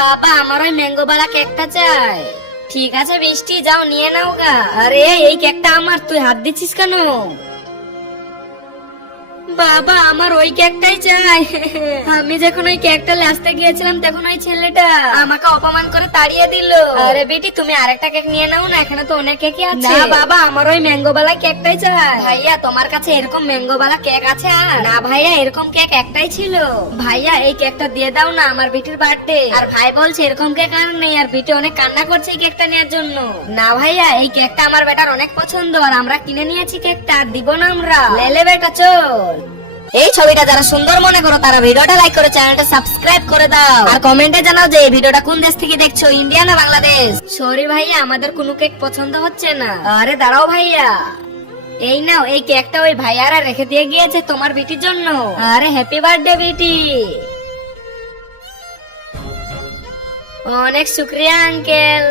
বাবা আমার ওই ম্যাঙ্গো বালা কেকটা চাই। ঠিক আছে বৃষ্টি, যাও নিয়ে নাও গা। আরে এই কেকটা আমার, তুই হাত দিচ্ছিস কেন? বাবা আমার ওই কেকটাই চাই। আমি যখন ওই কেকটা লাস্টে গিয়েছিলাম তখন ওই ছেলেটা আমাকে অপমান করে তাড়িয়ে দিল। আরে বেটি তুমি আরেকটা কেক নিয়ে নাও না, এখানে তো অনেক কেকই আছে। না বাবা আমার ওই ম্যাঙ্গো বালা কেকটাই চাই। ভাইয়া তোমার কাছে এরকম ম্যাঙ্গো বালা কেক আছে? আর না ভাইয়া, এরকম কেক একটাই ছিল। ভাইয়া এই কেকটা দিয়ে দাও না, আমার বেটির বার্থডে। আর ভাই বলছে এরকম কেক আর নেই, আর বেটি অনেক কান্না করছে এই কেকটা নেওয়ার জন্য। না ভাইয়া এই কেকটা আমার বেটার অনেক পছন্দ, আর আমরা কিনে নিয়েছি কেকটা, আর দিব না আমরা। লেলে বেটা চল। এই ছবিটা যারা সুন্দর মনে করো তারা ভিডিওটা লাইক করে চ্যানেলটা সাবস্ক্রাইব করে দাও, আর কমেন্টে জানাও যে এই ভিডিওটা কোন দেশ থেকে দেখছো, ইন্ডিয়া না বাংলাদেশ। সরি ভাইয়া আমাদের কোনো কেক পছন্দ হচ্ছে না। আরে দাঁড়াও ভাইয়া, এই নাও এই কেকটা ওই ভাইয়ারা রেখে দিয়ে গিয়েছে তোমার বেটির জন্য। আরে হ্যাপি বার্থডে বেটি। অনেক শুক্রিয়া আঙ্কেল।